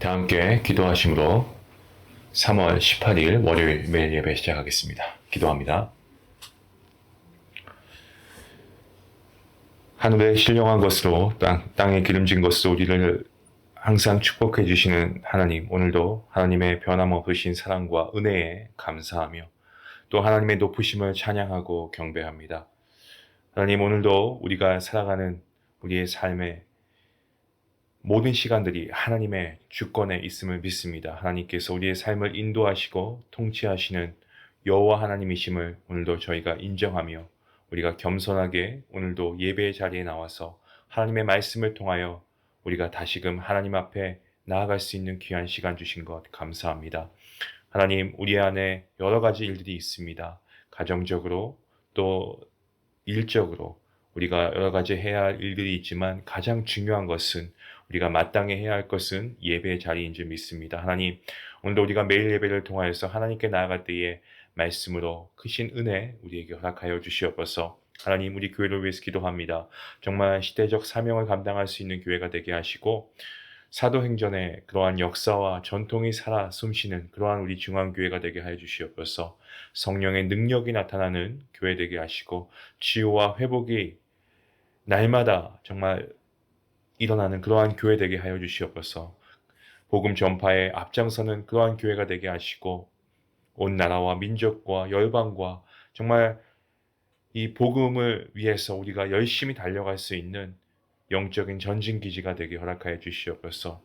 다 함께 기도하심으로 3월 18일 월요일 매일 예배 시작하겠습니다. 기도합니다. 하늘에 신령한 것으로 땅에 기름진 것으로 우리를 항상 축복해 주시는 하나님, 오늘도 하나님의 변함없으신 사랑과 은혜에 감사하며 또 하나님의 높으심을 찬양하고 경배합니다. 하나님, 오늘도 우리가 살아가는 우리의 삶의 모든 시간들이 하나님의 주권에 있음을 믿습니다. 하나님께서 우리의 삶을 인도하시고 통치하시는 여호와 하나님이심을 오늘도 저희가 인정하며 우리가 겸손하게 오늘도 예배의 자리에 나와서 하나님의 말씀을 통하여 우리가 다시금 하나님 앞에 나아갈 수 있는 귀한 시간 주신 것 감사합니다. 하나님, 우리 안에 여러 가지 일들이 있습니다. 가정적으로 또 일적으로 우리가 여러 가지 해야 할 일들이 있지만 가장 중요한 것은 우리가 마땅히 해야 할 것은 예배의 자리인 줄 믿습니다. 하나님, 오늘도 우리가 매일 예배를 통하여서 하나님께 나아갈 때에 말씀으로 크신 은혜 우리에게 허락하여 주시옵소서. 하나님, 우리 교회를 위해서 기도합니다. 정말 시대적 사명을 감당할 수 있는 교회가 되게 하시고 사도행전의 그러한 역사와 전통이 살아 숨쉬는 그러한 우리 중앙교회가 되게 하여 주시옵소서. 성령의 능력이 나타나는 교회 되게 하시고 치유와 회복이 날마다 정말 일어나는 그러한 교회 되게 하여 주시옵소서. 복음 전파에 앞장서는 그러한 교회가 되게 하시고 온 나라와 민족과 열방과 정말 이 복음을 위해서 우리가 열심히 달려갈 수 있는 영적인 전진기지가 되게 허락하여 주시옵소서.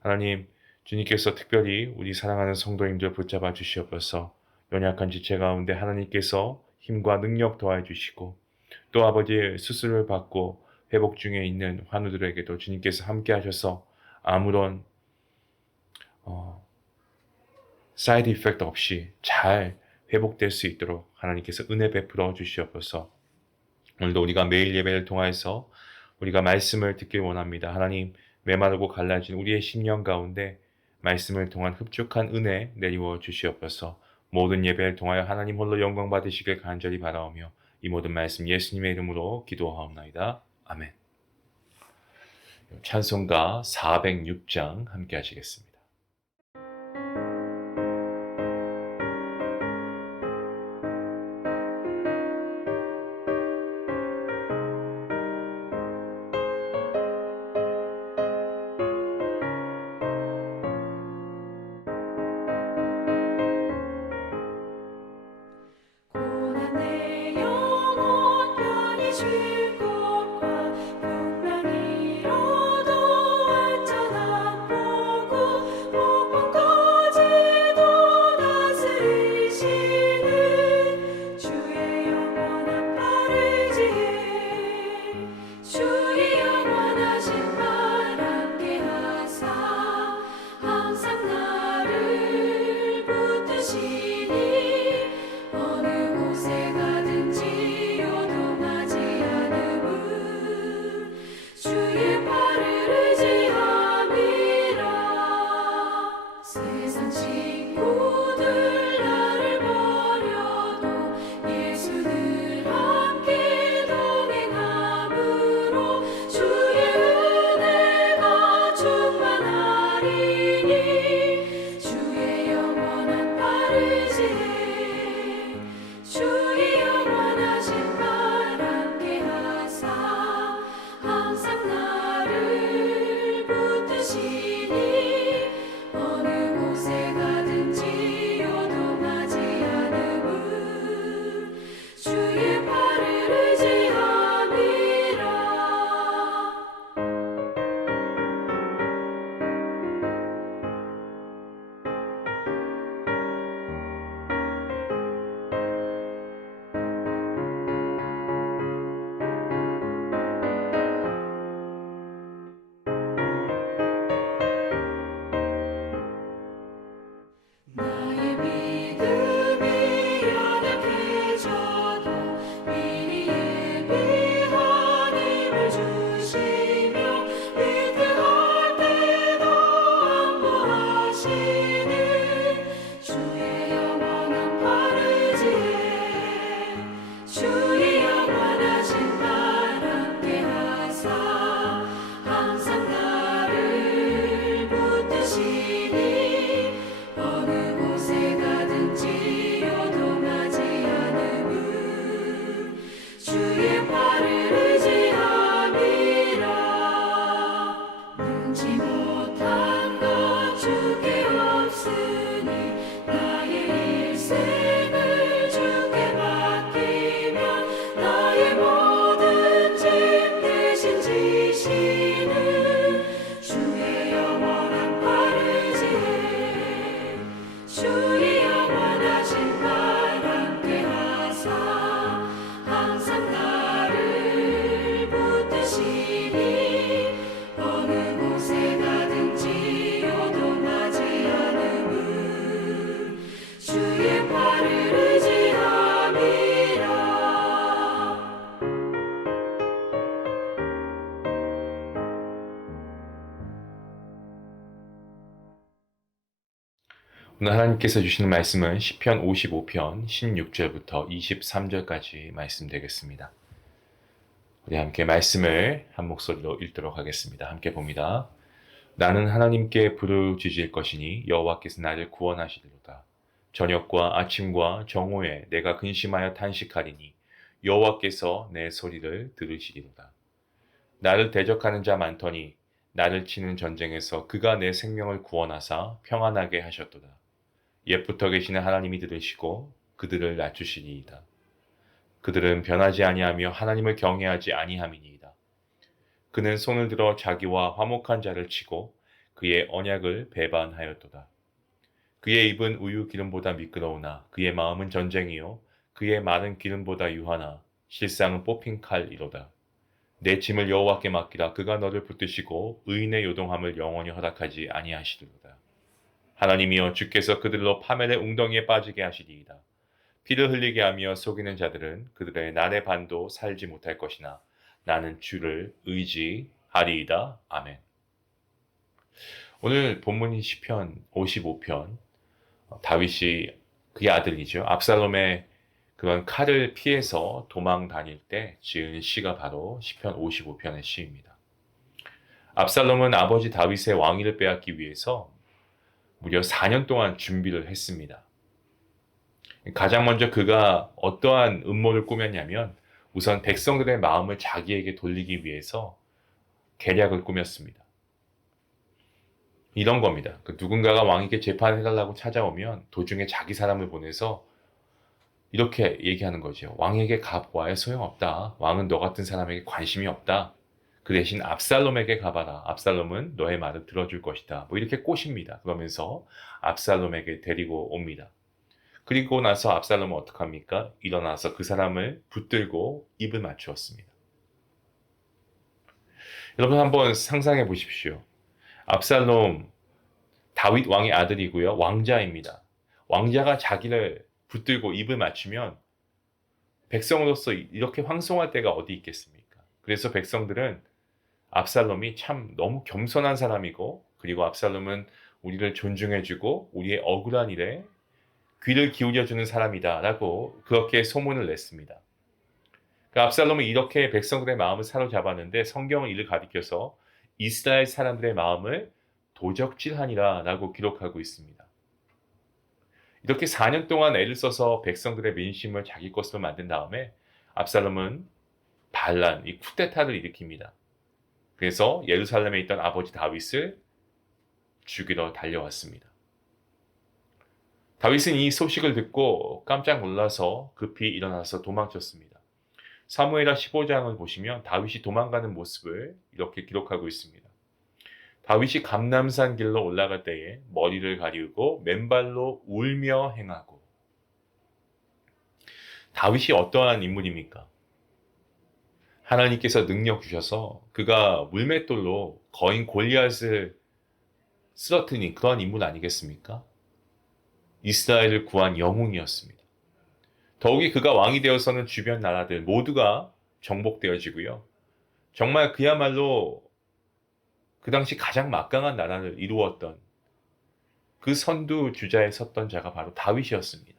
하나님, 주님께서 특별히 우리 사랑하는 성도님들 붙잡아 주시옵소서. 연약한 지체 가운데 하나님께서 힘과 능력 더하여 주시고 또 아버지의 수술을 받고 회복 중에 있는 환우들에게도 주님께서 함께 하셔서 아무런 사이드 이펙트 없이 잘 회복될 수 있도록 하나님께서 은혜 베풀어 주시옵소서. 오늘도 우리가 매일 예배를 통해서 우리가 말씀을 듣길 원합니다. 하나님, 메마르고 갈라진 우리의 심령 가운데 말씀을 통한 흡족한 은혜 내리워 주시옵소서. 모든 예배를 통하여 하나님 홀로 영광 받으시길 간절히 바라오며 이 모든 말씀 예수님의 이름으로 기도하옵나이다. 아멘. 찬송가 406장 함께 하시겠습니다. 고난 내 영혼 편히 쉴 곳과 풍랑이 이뤄도 완전한 보고 못한 것 주께 없으니 나의 일생을 주께 맡기면 나의 모든 짐 대신 지시는 주의 영원한 팔을 지해 주의 영원하신 팔 함께 하사 항상 나를 붙드시니 어느 곳에 가든지 요동하지 않음은 주의 팔을 의지함이라. 오늘 하나님께서 주시는 말씀은 시편 55편 16절부터 23절까지 말씀 되겠습니다. 우리 함께 말씀을 한 목소리로 읽도록 하겠습니다. 함께 봅니다. 나는 하나님께 부르짖을 것이니 여호와께서 나를 구원하시리로다. 저녁과 아침과 정오에 내가 근심하여 탄식하리니 여호와께서 내 소리를 들으시리로다. 나를 대적하는 자 많더니 나를 치는 전쟁에서 그가 내 생명을 구원하사 평안하게 하셨도다. 옛부터 계시는 하나님이 들으시고 그들을 낮추시리이다. 그들은 변하지 아니하며 하나님을 경외하지 아니함이니이다. 그는 손을 들어 자기와 화목한 자를 치고 그의 언약을 배반하였도다. 그의 입은 우유 기름보다 미끄러우나 그의 마음은 전쟁이요 그의 말은 기름보다 유하나 실상은 뽑힌 칼이로다. 내 짐을 여호와께 맡기라. 그가 너를 붙드시고 의인의 요동함을 영원히 허락하지 아니하시리로다. 하나님이여 주께서 그들로 파멸의 웅덩이에 빠지게 하시리이다. 피를 흘리게 하며 속이는 자들은 그들의 날의 반도 살지 못할 것이나 나는 주를 의지하리이다. 아멘. 오늘 본문이 시편 55편, 다윗이 그의 아들이죠. 압살롬의 그런 칼을 피해서 도망 다닐 때 지은 시가 바로 시편 55편의 시입니다. 압살롬은 아버지 다윗의 왕위를 빼앗기 위해서 무려 4년 동안 준비를 했습니다. 가장 먼저 그가 어떠한 음모를 꾸몄냐면 우선 백성들의 마음을 자기에게 돌리기 위해서 계략을 꾸몄습니다. 이런 겁니다. 누군가가 왕에게 재판을 해달라고 찾아오면 도중에 자기 사람을 보내서 이렇게 얘기하는 거죠. 왕에게 가보아야 소용없다. 왕은 너 같은 사람에게 관심이 없다. 그 대신 압살롬에게 가봐라. 압살롬은 너의 말을 들어줄 것이다. 뭐 이렇게 꼬십니다. 그러면서 압살롬에게 데리고 옵니다. 그리고 나서 압살롬은 어떡합니까? 일어나서 그 사람을 붙들고 입을 맞추었습니다. 여러분 한번 상상해 보십시오. 압살롬, 다윗 왕의 아들이고요. 왕자입니다. 왕자가 자기를 붙들고 입을 맞추면 백성으로서 이렇게 황송할 때가 어디 있겠습니까? 그래서 백성들은 압살롬이 참 너무 겸손한 사람이고 그리고 압살롬은 우리를 존중해주고 우리의 억울한 일에 귀를 기울여주는 사람이다 라고 그렇게 소문을 냈습니다. 압살롬은 이렇게 백성들의 마음을 사로잡았는데 성경은 이를 가리켜서 이스라엘 사람들의 마음을 도적질하니라 라고 기록하고 있습니다. 이렇게 4년 동안 애를 써서 백성들의 민심을 자기 것으로 만든 다음에 압살롬은 반란, 이 쿠데타를 일으킵니다. 그래서 예루살렘에 있던 아버지 다윗을 죽이러 달려왔습니다. 다윗은 이 소식을 듣고 깜짝 놀라서 급히 일어나서 도망쳤습니다. 사무엘하 15장을 보시면 다윗이 도망가는 모습을 이렇게 기록하고 있습니다. 다윗이 감람산 길로 올라갈 때에 머리를 가리우고 맨발로 울며 행하고. 다윗이 어떠한 인물입니까? 하나님께서 능력 주셔서 그가 물맷돌로 거인 골리앗을 쓰러뜨린 그런 인물 아니겠습니까? 이스라엘을 구한 영웅이었습니다. 더욱이 그가 왕이 되어서는 주변 나라들 모두가 정복되어지고요. 정말 그야말로 그 당시 가장 막강한 나라를 이루었던 그 선두 주자에 섰던 자가 바로 다윗이었습니다.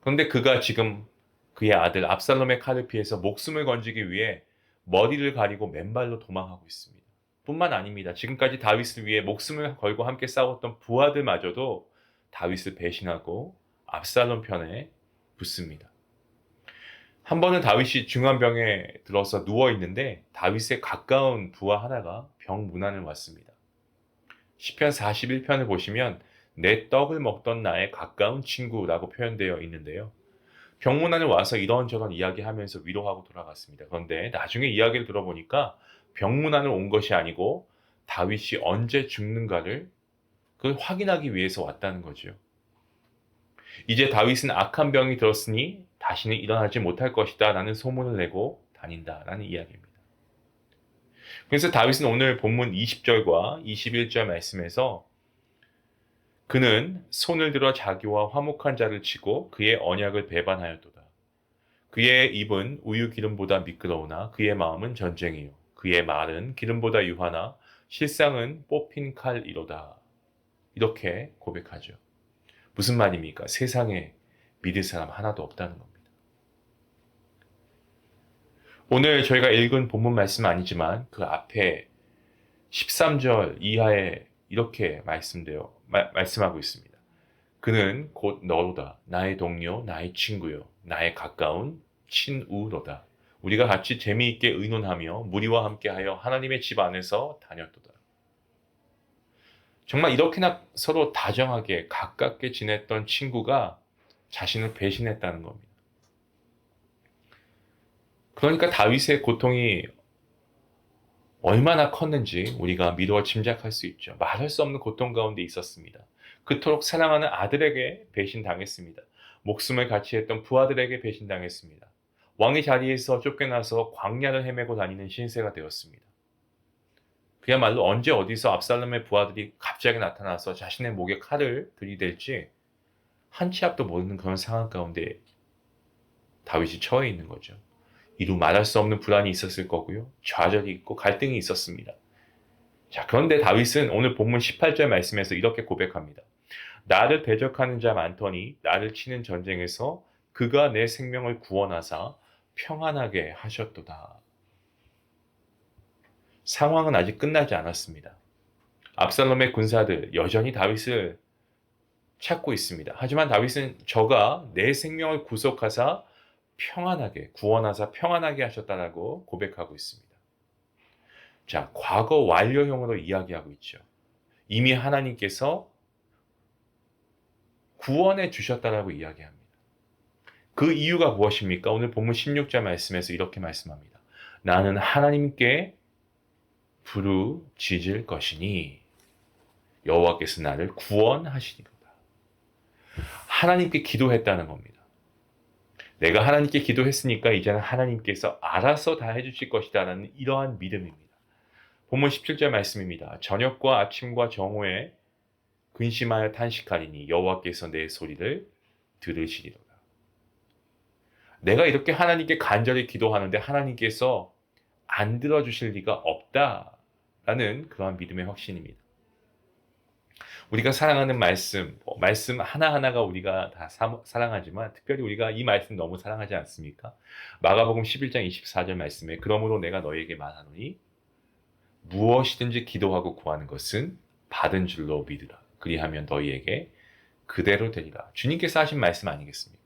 그런데 그가 지금 그의 아들 압살롬의 칼을 피해서 목숨을 건지기 위해 머리를 가리고 맨발로 도망하고 있습니다. 뿐만 아닙니다. 지금까지 다윗을 위해 목숨을 걸고 함께 싸웠던 부하들마저도 다윗을 배신하고 압살롬 편에 붙습니다. 한 번은 다윗이 중환병에 들어서 누워 있는데 다윗의 가까운 부하 하나가 병문안을 왔습니다. 시편 41편을 보시면 내 떡을 먹던 나의 가까운 친구라고 표현되어 있는데요. 병문안에 와서 이런저런 이야기하면서 위로하고 돌아갔습니다. 그런데 나중에 이야기를 들어보니까 병문안을 온 것이 아니고 다윗이 언제 죽는가를 그걸 확인하기 위해서 왔다는 거죠. 이제 다윗은 악한 병이 들었으니 다시는 일어나지 못할 것이다 라는 소문을 내고 다닌다라는 이야기입니다. 그래서 다윗은 오늘 본문 20절과 21절 말씀에서 그는 손을 들어 자기와 화목한 자를 치고 그의 언약을 배반하였도다. 그의 입은 우유 기름보다 미끄러우나 그의 마음은 전쟁이요. 그의 말은 기름보다 유하나 실상은 뽑힌 칼이로다. 이렇게 고백하죠. 무슨 말입니까? 세상에 믿을 사람 하나도 없다는 겁니다. 오늘 저희가 읽은 본문 말씀 아니지만 그 앞에 13절 이하에 이렇게 말씀하고 있습니다. 그는 곧 너로다. 나의 동료, 나의 친구요. 나의 가까운 친우로다. 우리가 같이 재미있게 의논하며 무리와 함께하여 하나님의 집 안에서 다녔도다. 정말 이렇게나 서로 다정하게 가깝게 지냈던 친구가 자신을 배신했다는 겁니다. 그러니까 다윗의 고통이 얼마나 컸는지 우리가 미루어 짐작할 수 있죠. 말할 수 없는 고통 가운데 있었습니다. 그토록 사랑하는 아들에게 배신당했습니다. 목숨을 같이 했던 부하들에게 배신당했습니다. 왕의 자리에서 쫓겨나서 광야를 헤매고 다니는 신세가 되었습니다. 그야말로 언제 어디서 압살롬의 부하들이 갑자기 나타나서 자신의 목에 칼을 들이댈지 한 치 앞도 모르는 그런 상황 가운데 다윗이 처해 있는 거죠. 이루 말할 수 없는 불안이 있었을 거고요. 좌절이 있고 갈등이 있었습니다. 자, 그런데 다윗은 오늘 본문 18절 말씀에서 이렇게 고백합니다. 나를 대적하는 자 많더니 나를 치는 전쟁에서 그가 내 생명을 구원하사 평안하게 하셨도다. 상황은 아직 끝나지 않았습니다. 압살롬의 군사들 여전히 다윗을 찾고 있습니다. 하지만 다윗은 저가 내 생명을 구속하사 평안하게 구원하사 평안하게 하셨다라고 고백하고 있습니다. 자, 과거 완료형으로 이야기하고 있죠. 이미 하나님께서 구원해 주셨다라고 이야기합니다. 그 이유가 무엇입니까? 오늘 본문 16절 말씀에서 이렇게 말씀합니다. 나는 하나님께 부르짖을 것이니 여호와께서 나를 구원하시리로다. 하나님께 기도했다는 겁니다. 내가 하나님께 기도했으니까 이제는 하나님께서 알아서 다 해주실 것이다 라는 이러한 믿음입니다. 본문 17절 말씀입니다. 저녁과 아침과 정오에 근심하여 탄식하리니 여호와께서 내 소리를 들으시리로다. 내가 이렇게 하나님께 간절히 기도하는데 하나님께서 안 들어주실 리가 없다라는 그러한 믿음의 확신입니다. 우리가 사랑하는 말씀 하나하나가 우리가 다 사랑하지만 특별히 우리가 이 말씀 너무 사랑하지 않습니까? 마가복음 11장 24절 말씀에 그러므로 내가 너에게 말하노니 무엇이든지 기도하고 구하는 것은 받은 줄로 믿으라. 그리하면 너희에게 그대로 되리라. 주님께서 하신 말씀 아니겠습니까?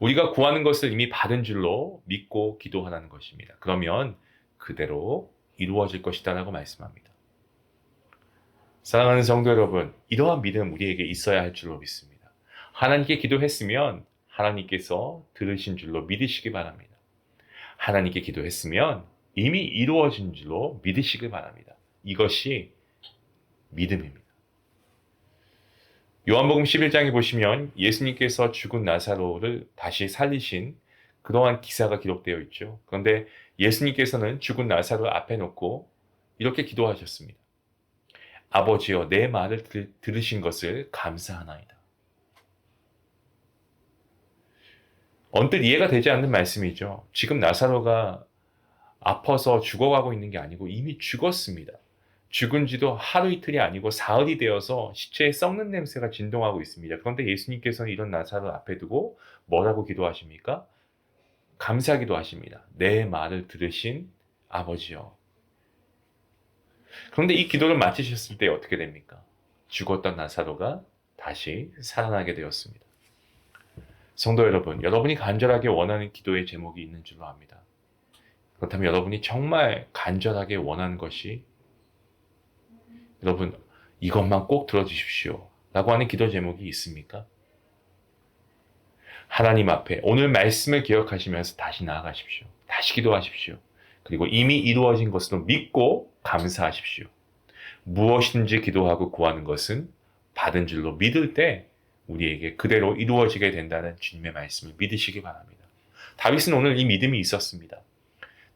우리가 구하는 것을 이미 받은 줄로 믿고 기도하라는 것입니다. 그러면 그대로 이루어질 것이다라고 말씀합니다. 사랑하는 성도 여러분, 이러한 믿음 우리에게 있어야 할 줄로 믿습니다. 하나님께 기도했으면 하나님께서 들으신 줄로 믿으시기 바랍니다. 하나님께 기도했으면 이미 이루어진 줄로 믿으시기 바랍니다. 이것이 믿음입니다. 요한복음 11장에 보시면 예수님께서 죽은 나사로를 다시 살리신 그러한 기사가 기록되어 있죠. 그런데 예수님께서는 죽은 나사로를 앞에 놓고 이렇게 기도하셨습니다. 아버지여 내 말을 들으신 것을 감사하나이다. 언뜻 이해가 되지 않는 말씀이죠. 지금 나사로가 아파서 죽어가고 있는 게 아니고 이미 죽었습니다. 죽은 지도 하루 이틀이 아니고 사흘이 되어서 시체에 썩는 냄새가 진동하고 있습니다. 그런데 예수님께서는 이런 나사로 앞에 두고 뭐라고 기도하십니까? 감사기도 하십니다. 내 말을 들으신 아버지여. 그런데 이 기도를 마치셨을 때 어떻게 됩니까? 죽었던 나사로가 다시 살아나게 되었습니다. 성도 여러분, 여러분이 간절하게 원하는 기도의 제목이 있는 줄로 압니다. 그렇다면 여러분이 정말 간절하게 원하는 것이 여러분 이것만 꼭 들어주십시오 라고 하는 기도 제목이 있습니까? 하나님 앞에 오늘 말씀을 기억하시면서 다시 나아가십시오. 다시 기도하십시오. 그리고 이미 이루어진 것으로 믿고 감사하십시오. 무엇이든지 기도하고 구하는 것은 받은 줄로 믿을 때 우리에게 그대로 이루어지게 된다는 주님의 말씀을 믿으시기 바랍니다. 다윗은 오늘 이 믿음이 있었습니다.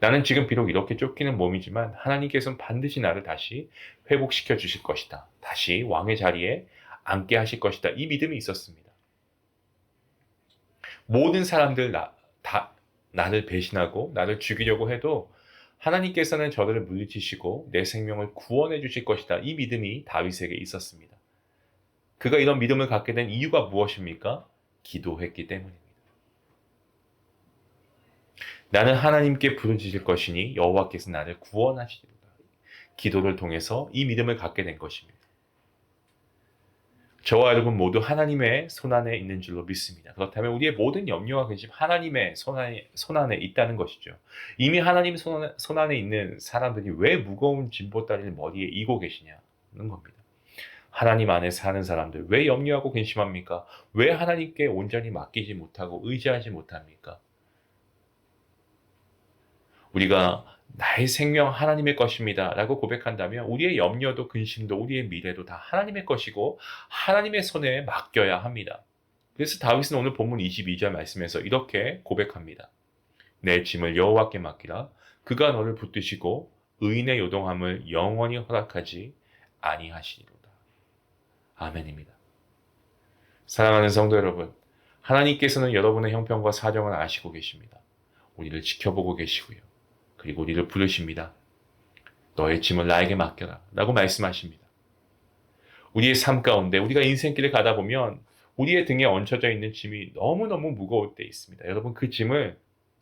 나는 지금 비록 이렇게 쫓기는 몸이지만 하나님께서는 반드시 나를 다시 회복시켜 주실 것이다. 다시 왕의 자리에 앉게 하실 것이다. 이 믿음이 있었습니다. 모든 사람들 나를 배신하고 나를 죽이려고 해도 하나님께서는 저들을 물리치시고 내 생명을 구원해 주실 것이다. 이 믿음이 다윗에게 있었습니다. 그가 이런 믿음을 갖게 된 이유가 무엇입니까? 기도했기 때문입니다. 나는 하나님께 부르짖을 것이니 여호와께서 나를 구원하시리로다. 기도를 통해서 이 믿음을 갖게 된 것입니다. 저와 여러분 모두 하나님의 손안에 있는 줄로 믿습니다. 그렇다면 우리의 모든 염려와 근심 하나님의 손안에 있다는 것이죠. 이미 하나님 손안에 있는 사람들이 왜 무거운 짐보따리를 머리에 이고 계시냐는 겁니다. 하나님 안에 사는 사람들 왜 염려하고 근심합니까? 왜 하나님께 온전히 맡기지 못하고 의지하지 못합니까? 우리가 나의 생명 하나님의 것입니다 라고 고백한다면 우리의 염려도 근심도 우리의 미래도 다 하나님의 것이고 하나님의 손에 맡겨야 합니다. 그래서 다윗은 오늘 본문 22절 말씀에서 이렇게 고백합니다. 내 짐을 여호와께 맡기라. 그가 너를 붙드시고 의인의 요동함을 영원히 허락하지 아니하시리로다. 아멘입니다. 사랑하는 성도 여러분, 하나님께서는 여러분의 형편과 사정을 아시고 계십니다. 우리를 지켜보고 계시고요. 그리고 우리를 부르십니다. 너의 짐을 나에게 맡겨라 라고 말씀하십니다. 우리의 삶 가운데 우리가 인생길을 가다 보면 우리의 등에 얹혀져 있는 짐이 너무너무 무거울 때 있습니다. 여러분 그 짐을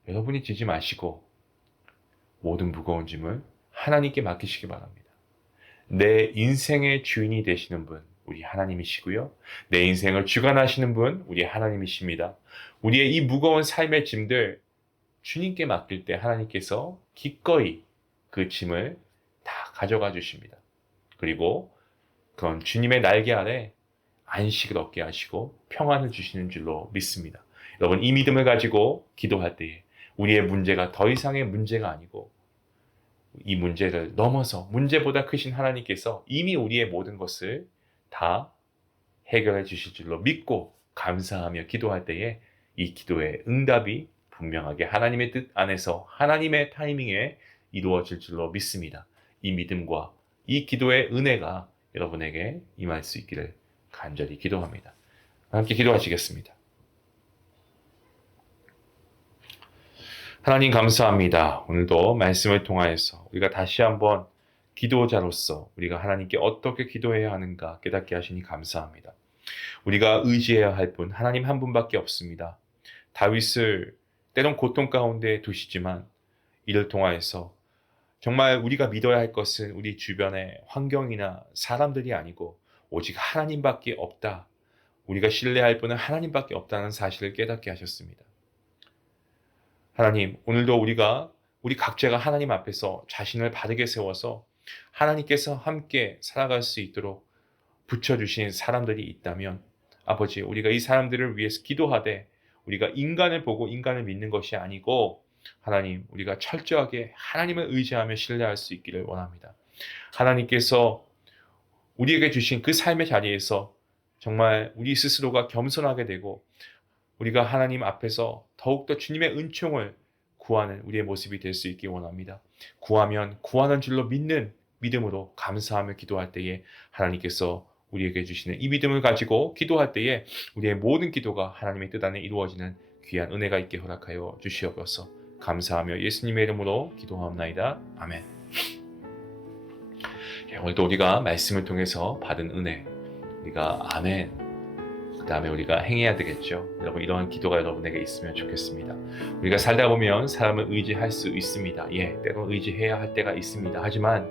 여러분이 지지 마시고 모든 무거운 짐을 하나님께 맡기시기 바랍니다. 내 인생의 주인이 되시는 분 우리 하나님이시고요. 내 인생을 주관하시는 분 우리 하나님이십니다. 우리의 이 무거운 삶의 짐들 주님께 맡길 때 하나님께서 기꺼이 그 짐을 다 가져가 주십니다. 그리고 그건 주님의 날개 아래 안식을 얻게 하시고 평안을 주시는 줄로 믿습니다. 여러분 이 믿음을 가지고 기도할 때에 우리의 문제가 더 이상의 문제가 아니고 이 문제를 넘어서 문제보다 크신 하나님께서 이미 우리의 모든 것을 다 해결해 주실 줄로 믿고 감사하며 기도할 때에 이 기도의 응답이 분명하게 하나님의 뜻 안에서 하나님의 타이밍에 이루어질 줄로 믿습니다. 이 믿음과 이 기도의 은혜가 여러분에게 임할 수 있기를 간절히 기도합니다. 함께 기도하시겠습니다. 하나님 감사합니다. 오늘도 말씀을 통하여서 우리가 다시 한번 기도자로서 우리가 하나님께 어떻게 기도해야 하는가 깨닫게 하시니 감사합니다. 우리가 의지해야 할 분 하나님 한 분밖에 없습니다. 다윗을 때론 고통 가운데 두시지만 이를 통하여서 정말 우리가 믿어야 할 것은 우리 주변의 환경이나 사람들이 아니고 오직 하나님밖에 없다. 우리가 신뢰할 분은 하나님밖에 없다는 사실을 깨닫게 하셨습니다. 하나님, 오늘도 우리 각자가 하나님 앞에서 자신을 바르게 세워서 하나님께서 함께 살아갈 수 있도록 붙여주신 사람들이 있다면 아버지, 우리가 이 사람들을 위해서 기도하되 우리가 인간을 보고 인간을 믿는 것이 아니고 하나님, 우리가 철저하게 하나님을 의지하며 신뢰할 수 있기를 원합니다. 하나님께서 우리에게 주신 그 삶의 자리에서 정말 우리 스스로가 겸손하게 되고 우리가 하나님 앞에서 더욱더 주님의 은총을 구하는 우리의 모습이 될 수 있기 원합니다. 구하면 구하는 줄로 믿는 믿음으로 감사하며 기도할 때에 하나님께서 우리에게 주시는 이 믿음을 가지고 기도할 때에 우리의 모든 기도가 하나님의 뜻 안에 이루어지는 귀한 은혜가 있게 허락하여 주시옵소서. 감사하며 예수님의 이름으로 기도하옵나이다. 아멘. 오늘도 우리가 말씀을 통해서 받은 은혜, 우리가 아멘, 그 다음에 우리가 행해야 되겠죠. 여러분 이러한 기도가 여러분에게 있으면 좋겠습니다. 우리가 살다 보면 사람을 의지할 수 있습니다. 때론 의지해야 할 때가 있습니다. 하지만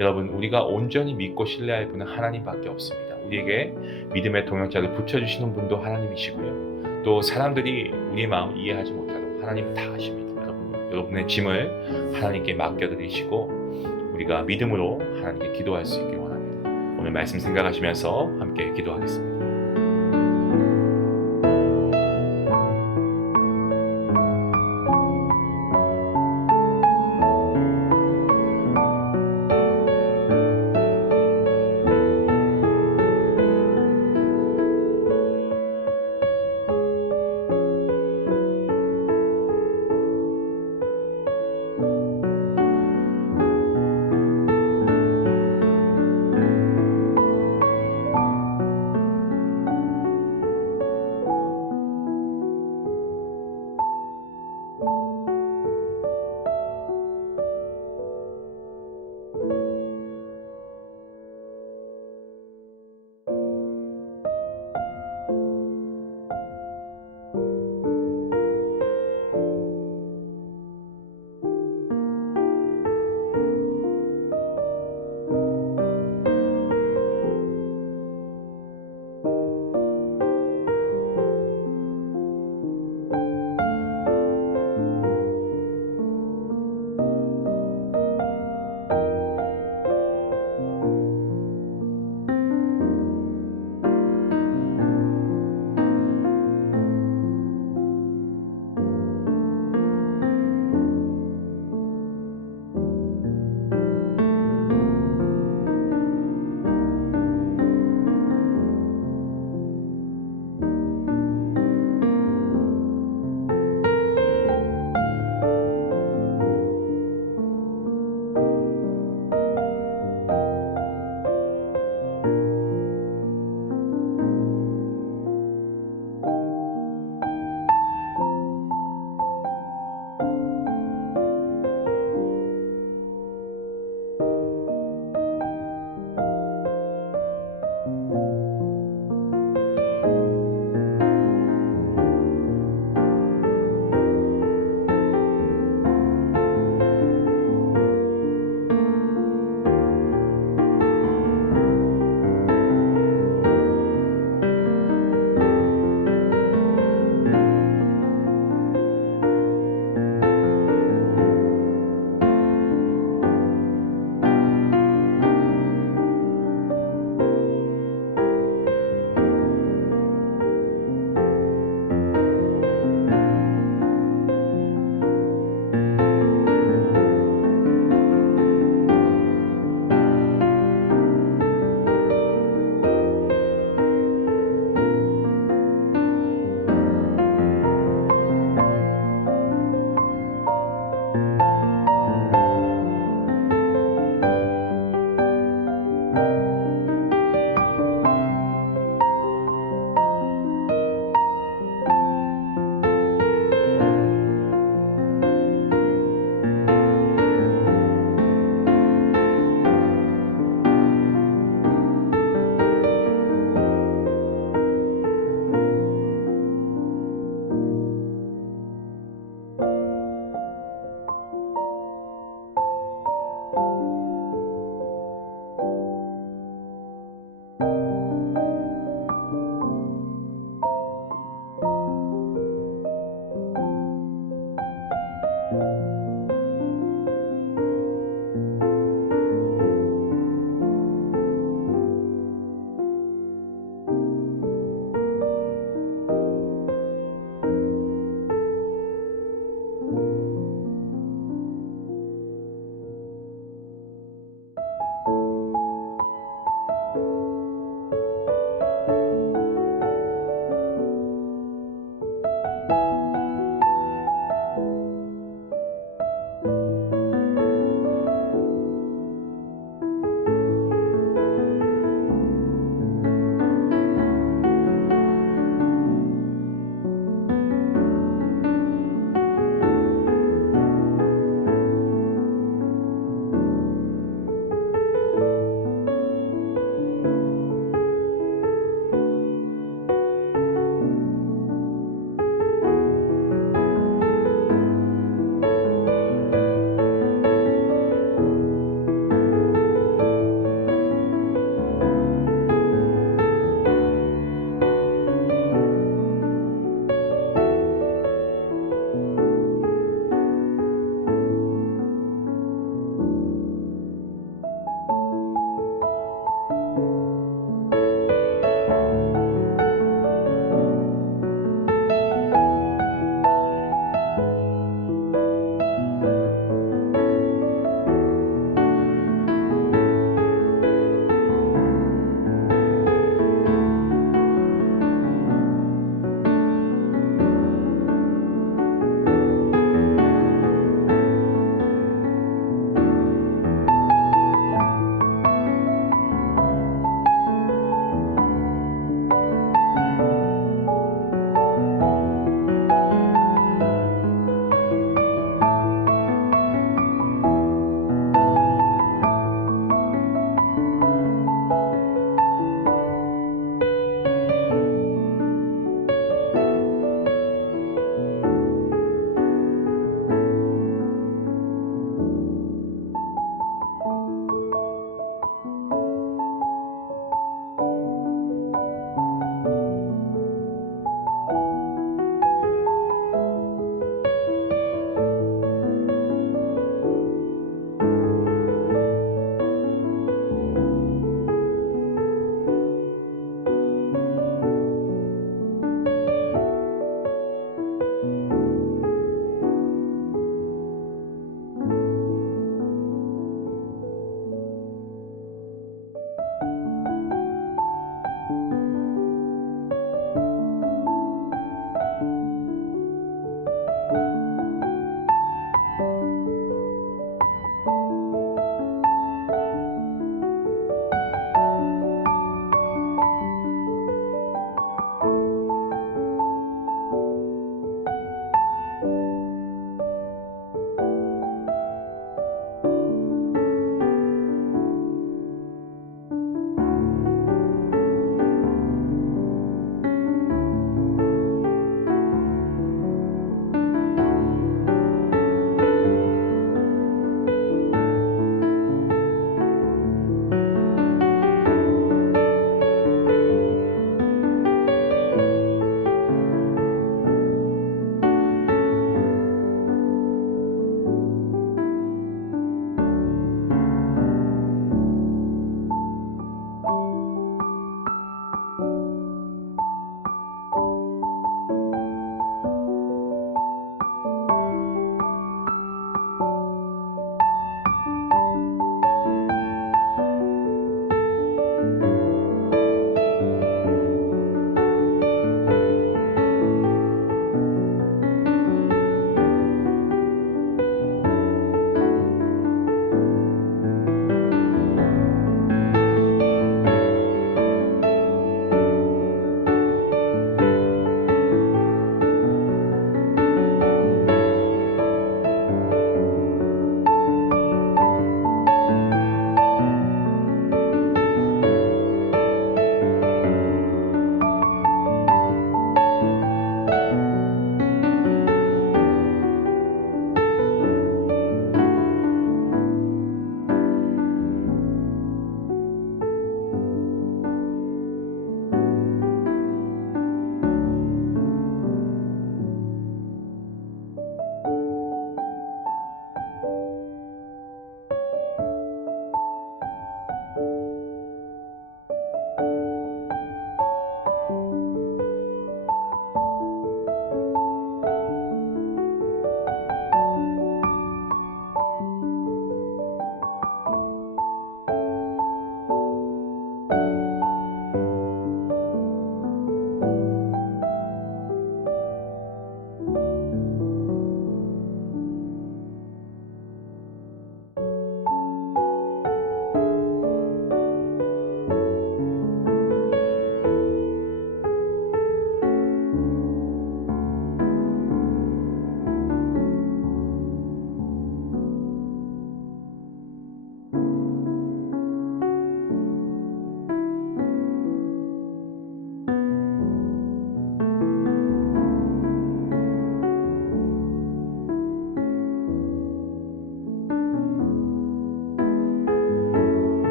여러분 우리가 온전히 믿고 신뢰할 분은 하나님밖에 없습니다. 우리에게 믿음의 동역자를 붙여주시는 분도 하나님이시고요. 또 사람들이 우리의 마음을 이해하지 못하도록 하나님은 다 아십니다. 여러분의 짐을 하나님께 맡겨드리시고 우리가 믿음으로 하나님께 기도할 수 있길 원합니다. 오늘 말씀 생각하시면서 함께 기도하겠습니다.